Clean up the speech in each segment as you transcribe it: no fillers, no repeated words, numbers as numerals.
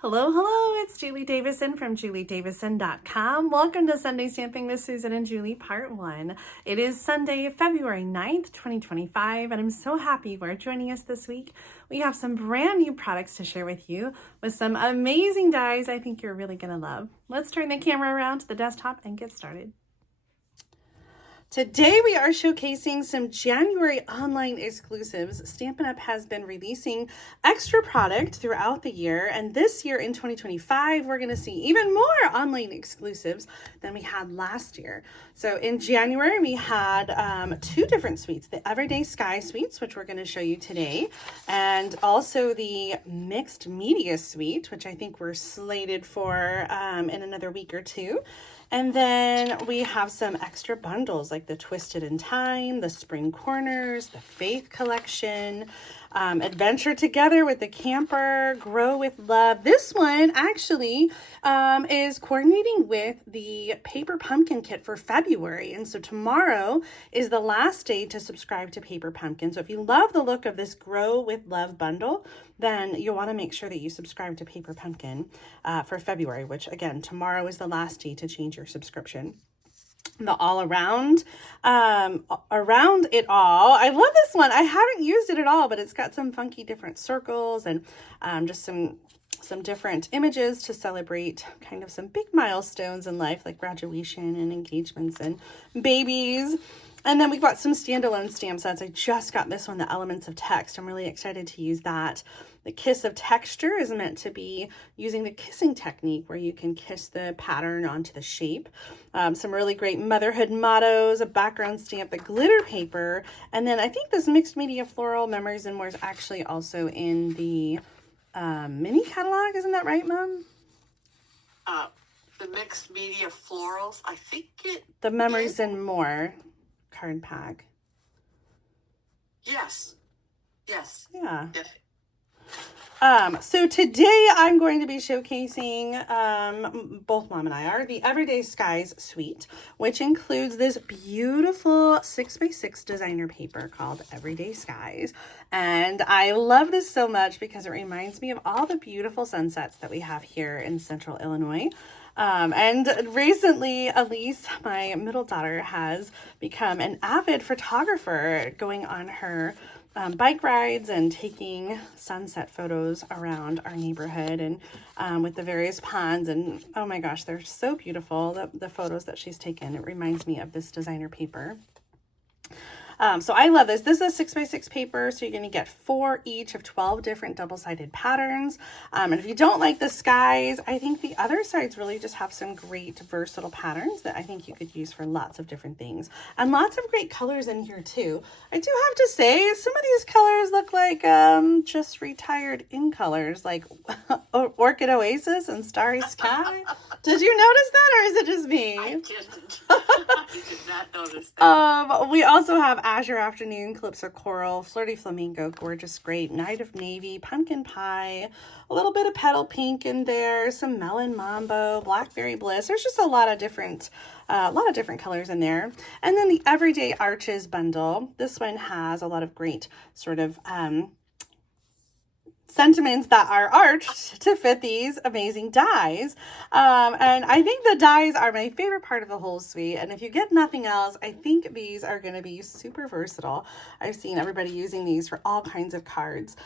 Hello, hello, it's Julie Davison from juliedavison.com. Welcome to Sunday Stamping with Susan and Julie, Part 1. It is Sunday, February 9th, 2025, and I'm so happy you are joining us this week. We have some brand new products to share with you with some amazing dies I think you're really going to love. Let's turn the camera around to the desktop and get started. Today we are showcasing some January online exclusives. Stampin' Up! Has been releasing extra product throughout the year, and this year in 2025 we're going to see even more online exclusives than we had last year. So in January we had two different suites, the Everyday Sky suites, which we're going to show you today, and also the Mixed Media suite, which I think we're slated for in another week or two. And then we have some extra bundles like the Twisted in Time, the Spring Corners, the Faith Collection, Adventure Together with the Camper, Grow with Love. This one actually is coordinating with the Paper Pumpkin Kit for February. And so tomorrow is the last day to subscribe to Paper Pumpkin. So if you love the look of this Grow with Love bundle, then you'll want to make sure that you subscribe to Paper Pumpkin for February, which again, tomorrow is the last day to change your subscription. The all around it all. I love this one. I haven't used it at all, but it's got some funky different circles and just some different images to celebrate kind of some big milestones in life, like graduation and engagements and babies. And then we've got some standalone stamp sets. I just got this one, the Elements of Text. I'm really excited to use that. The Kiss of Texture is meant to be using the kissing technique where you can kiss the pattern onto the shape. Some really great motherhood mottos, a background stamp, the glitter paper, and then I think this Mixed Media Floral Memories and More is actually also in the mini catalog. Isn't that right, Mom? The Mixed Media Florals, I think it The Memories and More card pack. Yes. Yeah. Yes. So today I'm going to be showcasing, both Mom and I are, the Everyday Skies suite, which includes this beautiful 6x6 designer paper called Everyday Skies. And I love this so much because it reminds me of all the beautiful sunsets that we have here in Central Illinois. And recently, Elise, my middle daughter, has become an avid photographer, going on her bike rides and taking sunset photos around our neighborhood and with the various ponds. And oh my gosh, they're so beautiful, the photos that she's taken. It reminds me of this designer paper. So I love this. This is a 6x6 paper, so you're going to get 4 each of 12 different double-sided patterns. And if you don't like the skies, I think the other sides really just have some great versatile patterns that I think you could use for lots of different things. And lots of great colors in here too. I do have to say, some of these colors look like just retired in colors, like Orchid Oasis and Starry Sky. Did you notice that, or is it just me? I didn't. I did not notice that. We also have Azure Afternoon, Calypso Coral, Flirty Flamingo, Gorgeous Grape, Night of Navy, Pumpkin Pie, a little bit of Petal Pink in there, some Melon Mambo, Blackberry Bliss. There's just a lot of different colors in there. And then the Everyday Arches bundle. This one has a lot of great sort of sentiments that are arched to fit these amazing dies. And I think the dies are my favorite part of the whole suite. And if you get nothing else, I think these are going to be super versatile. I've seen everybody using these for all kinds of cards.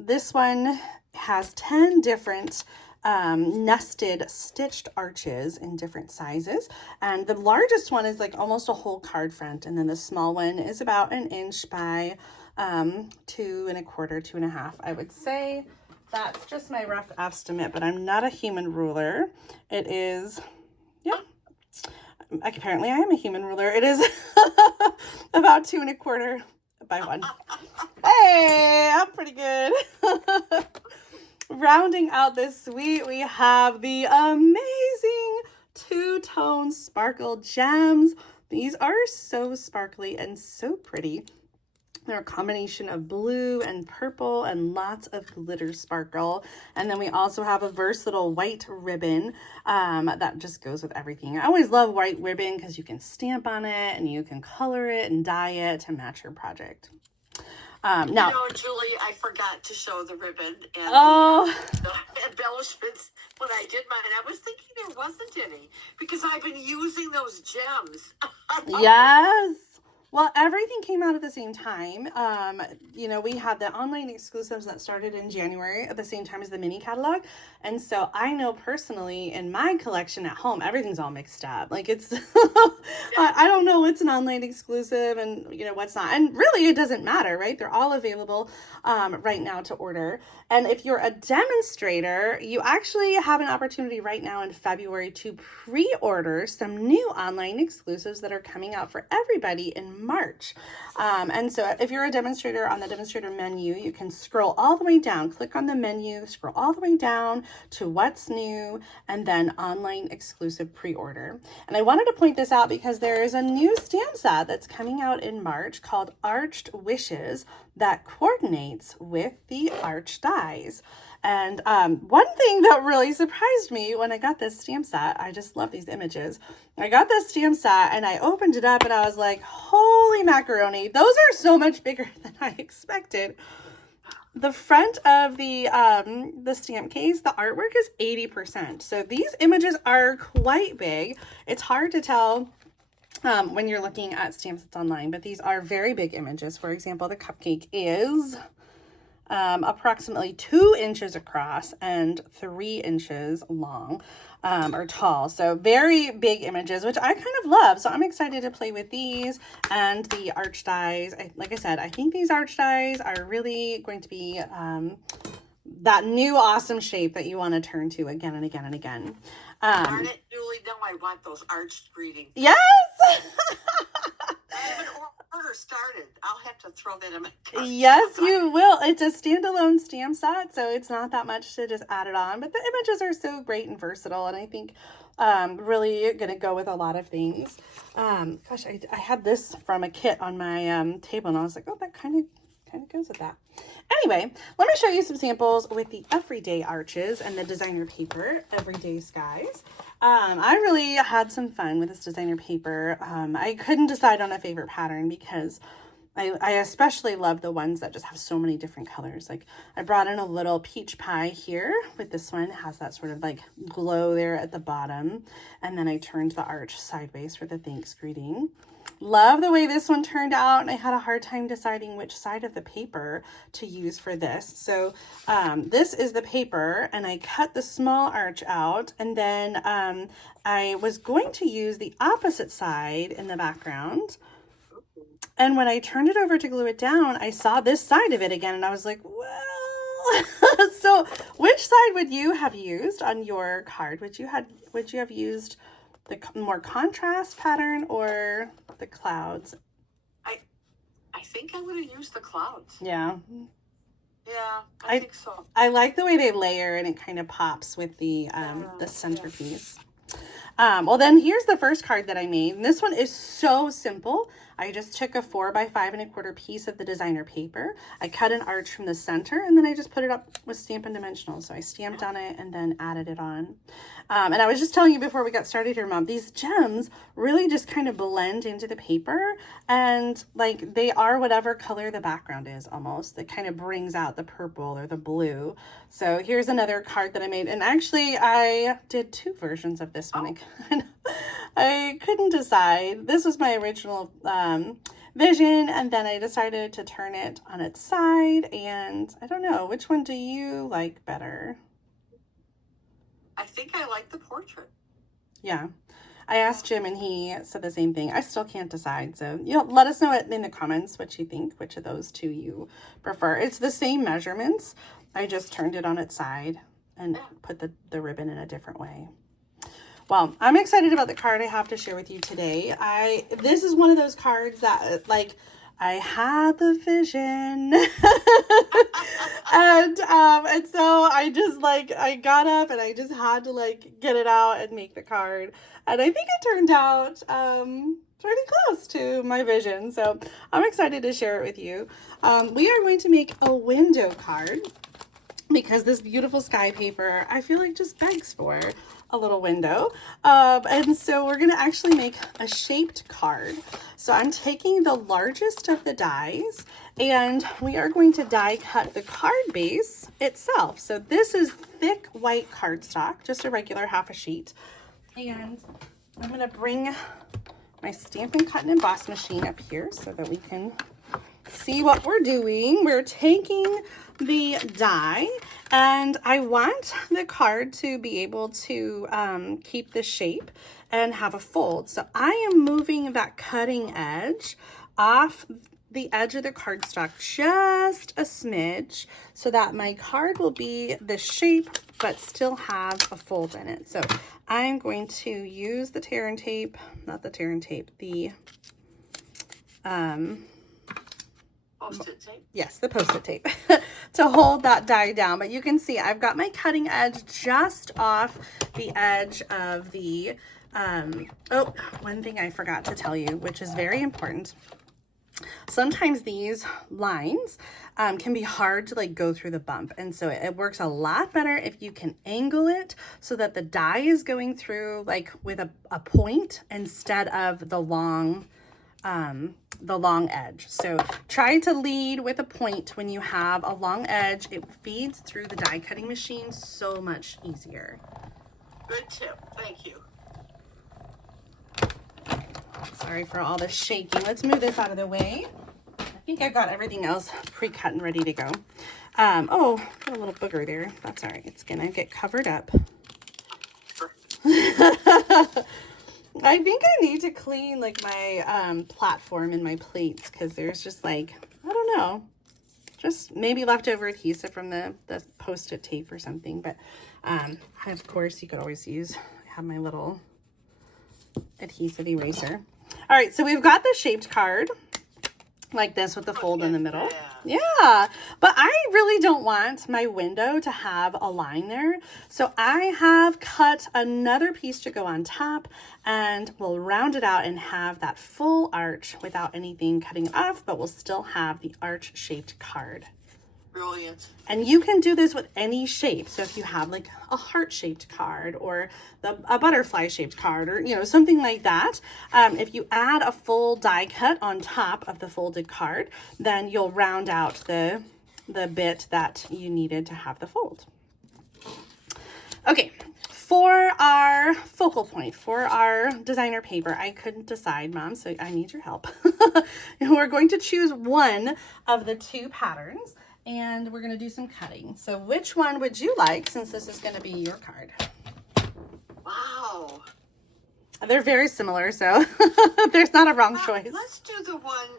This one has 10 different nested stitched arches in different sizes, and the largest one is like almost a whole card front, and then the small one is about 1 inch by 2 1/4, 2 1/2. I would say that's just my rough estimate, but I'm not a human ruler. It is, yeah, apparently I am a human ruler. It is about 2 1/4 by 1. Hey, I'm pretty good. Rounding out this suite, we have the amazing two-tone sparkle gems. These are so sparkly and so pretty. They're a combination of blue and purple and lots of glitter sparkle. And then we also have a versatile white ribbon that just goes with everything. I always love white ribbon because you can stamp on it and you can color it and dye it to match your project. Now, Julie, I forgot to show the ribbon and I was thinking there wasn't any because I've been using those gems. Yes. Well, everything came out at the same time. You know, we had the online exclusives that started in January at the same time as the mini catalog. And so I know personally in my collection at home, everything's all mixed up. Like it's, I don't know what's an online exclusive and, you know, what's not. And really it doesn't matter, right? They're all available right now to order. And if you're a demonstrator, you actually have an opportunity right now in February to pre-order some new online exclusives that are coming out for everybody in March. And so if you're a demonstrator on the demonstrator menu, you can scroll all the way down, click on the menu, scroll all the way down to what's new, and then online exclusive pre-order. And I wanted to point this out because there is a new stamp set that's coming out in March called Arched Wishes that coordinates with the Arch dies. And one thing that really surprised me when I got this stamp set, I just love these images. I got this stamp set and I opened it up and I was like, holy macaroni, those are so much bigger than I expected. The front of the stamp case, the artwork is 80%. So these images are quite big. It's hard to tell when you're looking at stamp sets online, but these are very big images. For example, the cupcake is approximately 2 inches across and 3 inches long or tall. So very big images, which I kind of love. So I'm excited to play with these and the arch dies. Like I said, I think these arch dies are really going to be that new awesome shape that you want to turn to again and again and again. Darn it, Julie, now I want those arched greetings. Yes! I have an order started. I'll have to throw that in my cart. Yes, you will. It's a standalone stamp set, so it's not that much to just add it on. But the images are so great and versatile, and I think really going to go with a lot of things. Gosh, I had this from a kit on my table, and I was like, oh, that kind of goes with that. Anyway, let me show you some samples with the everyday arches and the designer paper, Everyday Skies. I really had some fun with this designer paper. I couldn't decide on a favorite pattern because I especially love the ones that just have so many different colors. Like I brought in a little peach pie here with this one. It has that sort of like glow there at the bottom. And then I turned the arch sideways for the thanks greeting. Love the way this one turned out, and I had a hard time deciding which side of the paper to use for this. So this is the paper, and I cut the small arch out, and then I was going to use the opposite side in the background. And when I turned it over to glue it down, I saw this side of it again, and I was like, well, so which side would you have used on your card? Would you have used the more contrast pattern or the clouds? I think I would have used the clouds. Yeah. Yeah, I think so. I like the way they layer and it kind of pops with the centerpiece. Well, then here's the first card that I made. And this one is so simple. I just took a 4 by 5 1/4 piece of the designer paper. I cut an arch from the center, and then I just put it up with Stampin' Dimensional. So I stamped on it and then added it on. And I was just telling you before we got started here, Mom, these gems really just kind of blend into the paper, and like they are whatever color the background is almost. That kind of brings out the purple or the blue. So here's another card that I made, and actually I did 2 versions of this one. I couldn't decide. This was my original vision, and then I decided to turn it on its side, and I don't know, which one do you like better? I think I like the portrait. Yeah, I asked Jim and he said the same thing. I still can't decide, so let us know in the comments what you think, which of those 2 you prefer. It's the same measurements. I just turned it on its side and put the ribbon in a different way. Well, I'm excited about the card I have to share with you today. This is one of those cards that, like, I had the vision. and so I just, like, I got up and I just had to, like, get it out and make the card. And I think it turned out pretty close to my vision. So I'm excited to share it with you. We are going to make a window card because this beautiful sky paper, I feel like just begs for a little window. And so we're going to actually make a shaped card. So I'm taking the largest of the dies and we are going to die cut the card base itself. So this is thick white white cardstock, just a regular half a sheet. And I'm going to bring my Stampin' Cut and Emboss machine up here so that we can see what we're doing. We're taking the die, and I want the card to be able to keep the shape and have a fold. So I am moving that cutting edge off the edge of the cardstock just a smidge so that my card will be the shape but still have a fold in it. So I'm going to use the tear and tape, not the tear and tape, the Post-it tape? Yes, the Post-it tape to hold that die down. But you can see I've got my cutting edge just off the edge of the, oh, one thing I forgot to tell you, which is very important. Sometimes these lines can be hard to like go through the bump. And so it works a lot better if you can angle it so that the die is going through like with a point instead of the long edge. So try to lead with a point when you have a long edge. It feeds through the die cutting machine so much easier. Good tip. Thank you. Sorry for all this shaking. Let's move this out of the way. I think I've got everything else pre-cut and ready to go. Oh, got a little booger there. That's all right. It's gonna get covered up. I think I need to clean like my platform and my plates because there's just like, I don't know, just maybe leftover adhesive from the Post-it tape or something. But of course you could always use, I have my little adhesive eraser. All right, so we've got the shaped card like this with the fold in the middle. Yeah, but I really don't want my window to have a line there. So I have cut another piece to go on top, and we'll round it out and have that full arch without anything cutting off, but we'll still have the arch shaped card. Brilliant. And you can do this with any shape. So if you have like a heart-shaped card or a butterfly-shaped card or, you know, something like that, if you add a full die cut on top of the folded card, then you'll round out the bit that you needed to have the fold. Okay, for our focal point, for our designer paper, I couldn't decide, Mom, so I need your help. We're going to choose one of the two patterns, and we're going to do some cutting. So which one would you like, since this is going to be your card? Wow. They're very similar, so there's not a wrong choice. Let's do the one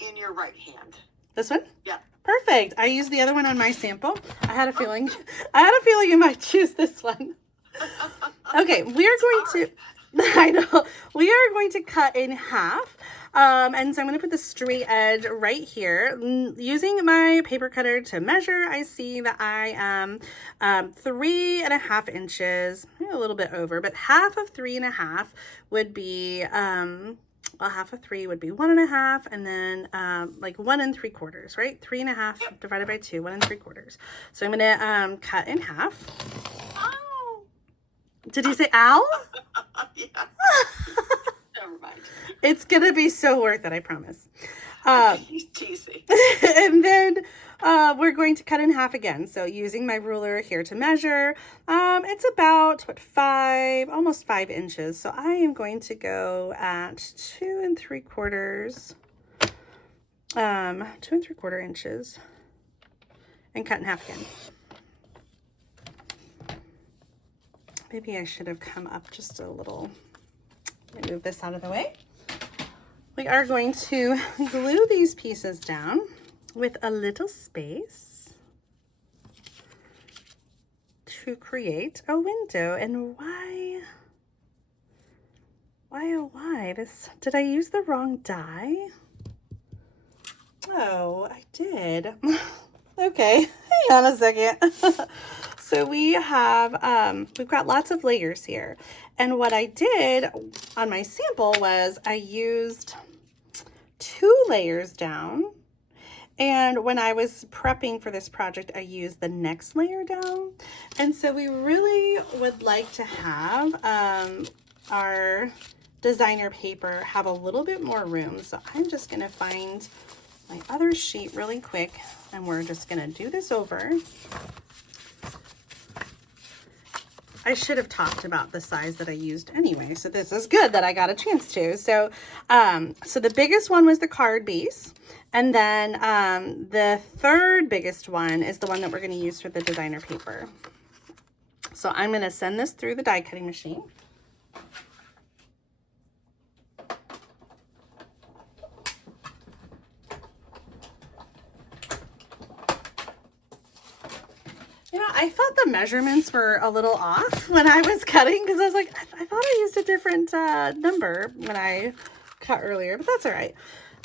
in your right hand. This one? Yeah. Perfect. I used the other one on my sample. I had a feeling you might choose this one. Okay, we're going to, I know, we are going to cut in half. And so I'm going to put the straight edge right here. Using my paper cutter to measure, I see that I am 3.5 inches, a little bit over, but half of 3.5 would be, well, half of 3 would be 1.5, and then like 1 3/4, right? 3.5 divided by 2, 1 3/4. So I'm going to cut in half. Ow. Did you say ow? Yeah. Never mind. It's going to be so worth it, I promise. He's teasing. And then we're going to cut in half again. So using my ruler here to measure, it's about, almost 5 inches. So I am going to go at 2 3/4, 2 3/4 inches and cut in half again. Maybe I should have come up just a little. Let me move this out of the way. We are going to glue these pieces down with a little space to create a window. And why, oh, why? Did I use the wrong die? Oh, I did. Okay, hang on a second. So we have, we've got lots of layers here. And what I did on my sample was I used 2 layers down. And when I was prepping for this project, I used the next layer down. And so we really would like to have our designer paper have a little bit more room. So I'm just gonna find my other sheet really quick, and we're just gonna do this over. I should have talked about the size that I used anyway. So this is good that I got a chance to. So, so the biggest one was the card base. And then the third biggest one is the one that we're going to use for the designer paper. So I'm going to send this through the die cutting machine. You know, I thought the measurements were a little off when I was cutting because I was like, I thought I used a different number when I cut earlier, but that's all right.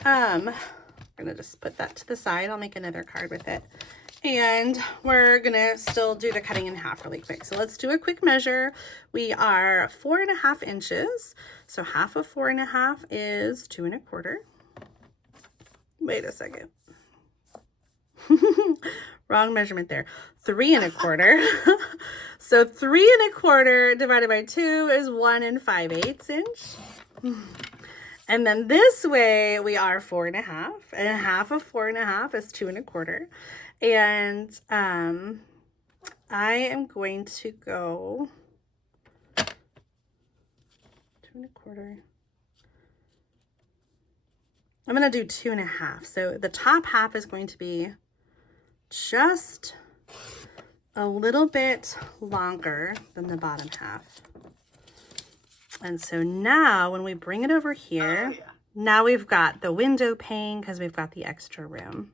We're gonna just put that to the side. I'll make another card with it. And we're gonna still do the cutting in half really quick. So let's do a quick measure. We are 4.5 inches. So half of 4.5 is 2 1/4. Wait a second. Wrong measurement there. 3 1/4. So 3 1/4 divided by 2 is 1 5/8 inch. And then this way we are 4.5, and half of 4.5 is 2 1/4. And I am going to go 2 1/4. I'm going to do 2.5. So the top half is going to be just a little bit longer than the bottom half. And so now when we bring it over here, now we've got the window pane because we've got the extra room.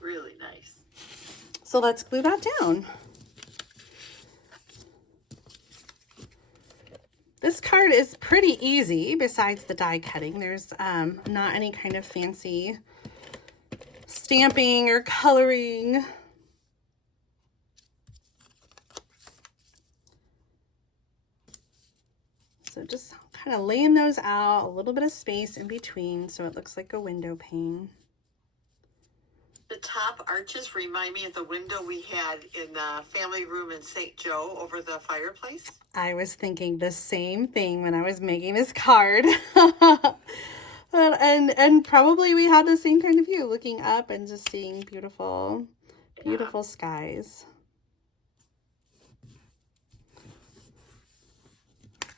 Really nice. So let's glue that down. This card is pretty easy besides the die cutting. There's not any kind of fancy stamping or coloring. So just kind of laying those out, a little bit of space in between so it looks like a window pane. The top arches remind me of the window we had in the family room in St. Joe over the fireplace. I was thinking the same thing when I was making this card. and probably we had the same kind of view, looking up and just seeing beautiful, beautiful skies.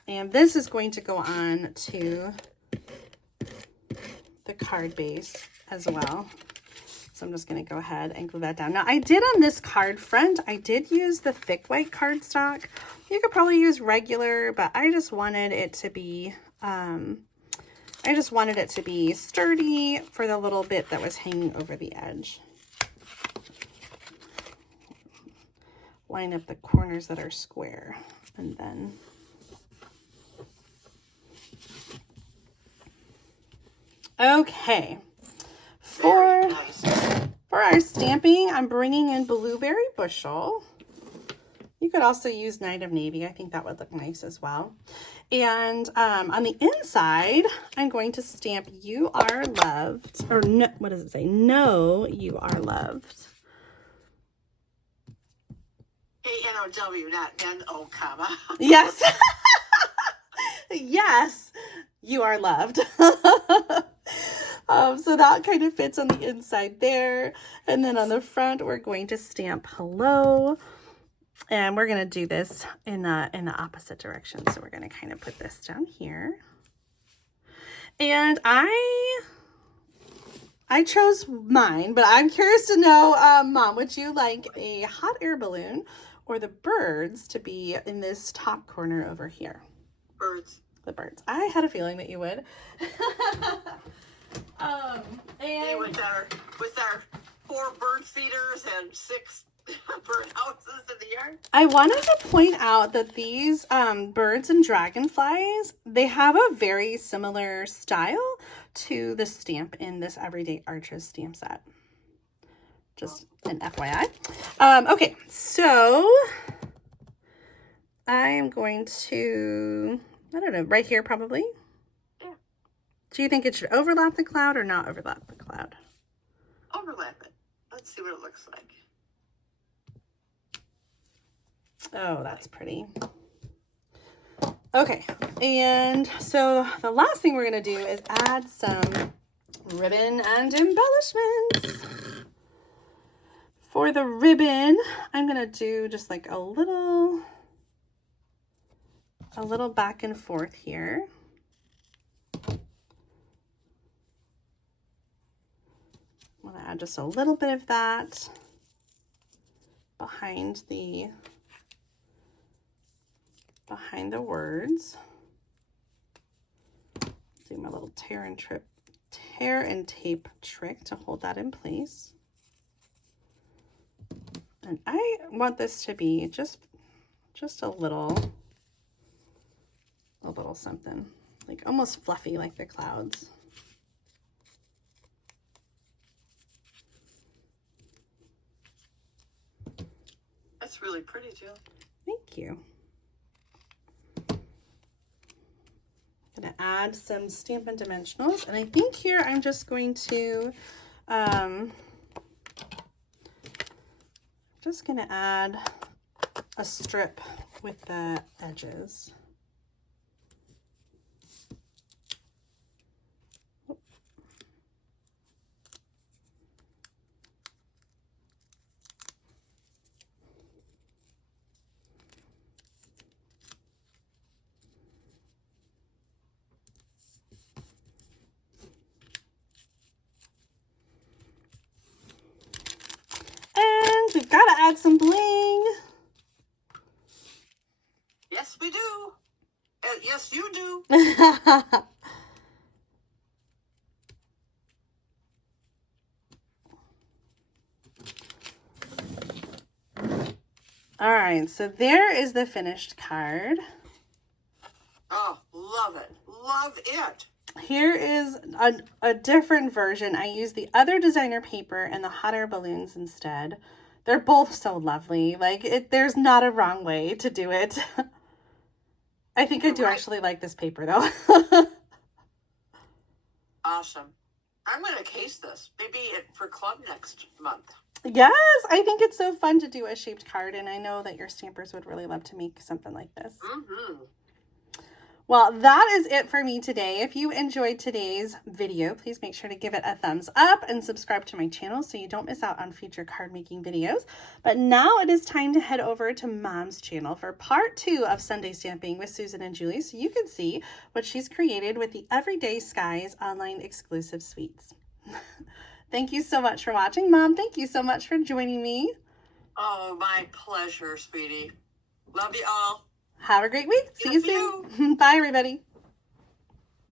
And this is going to go on to the card base as well. So I'm just going to go ahead and glue that down. Now I did on this card front, I did use the thick white cardstock. You could probably use regular, but I just wanted it to be, sturdy for the little bit that was hanging over the edge. Line up the corners that are square and then okay. For our stamping, I'm bringing in Blueberry Bushel. You could also use Night of Navy. I think that would look nice as well. And on the inside, I'm going to stamp You Are Loved. Or no, what does it say? No, You Are Loved. A-N-O-W, not N-O, comma. Yes. Yes, you are loved. So that kind of fits on the inside there. And then on the front, we're going to stamp hello. And we're going to do this in the opposite direction. So we're going to kind of put this down here. And I chose mine, but I'm curious to know, Mom, would you like a hot air balloon or the birds to be in this top corner over here? Birds. The birds. I had a feeling that you would. And with our 4 bird feeders and 6 bird houses in the yard. I wanted to point out that these birds and dragonflies, they have a very similar style to the stamp in this Everyday Arches stamp set. Just an FYI. Okay, so I am going to, I don't know, right here probably. Yeah. Do you think it should overlap the cloud or not overlap the cloud? Overlap it. Let's see what it looks like. Oh, that's pretty. Okay, and so the last thing we're going to do is add some ribbon and embellishments. For the ribbon, I'm gonna do just like a little back and forth here. I'm gonna add just a little bit of that behind the words. Do my little tear and tape trick to hold that in place. And I want this to be just a little something, like almost fluffy like the clouds. That's really pretty, Jill. Thank you. I'm gonna add some Stampin' Dimensionals, and I think here I'm just going to just gonna add a strip with the edges. We've got to add some bling. Yes, we do. Yes, you do. All right, so there is the finished card. Oh, love it. Love it. Here is a different version. I used the other designer paper and the hot air balloons instead. They're both so lovely. Like, there's not a wrong way to do it. I think I do actually like this paper, though. Awesome. I'm going to case this. Maybe for club next month. Yes, I think it's so fun to do a shaped card, and I know that your stampers would really love to make something like this. Mm-hmm. Well, that is it for me today. If you enjoyed today's video, please make sure to give it a thumbs up and subscribe to my channel so you don't miss out on future card making videos. But now it is time to head over to Mom's channel for part 2 of Sunday Stamping with Susan and Julie so you can see what she's created with the Everyday Skies online exclusive suites. Thank you so much for watching, Mom. Thank you so much for joining me. Oh, my pleasure, sweetie. Love you all. Have a great week. See you soon. Bye, everybody.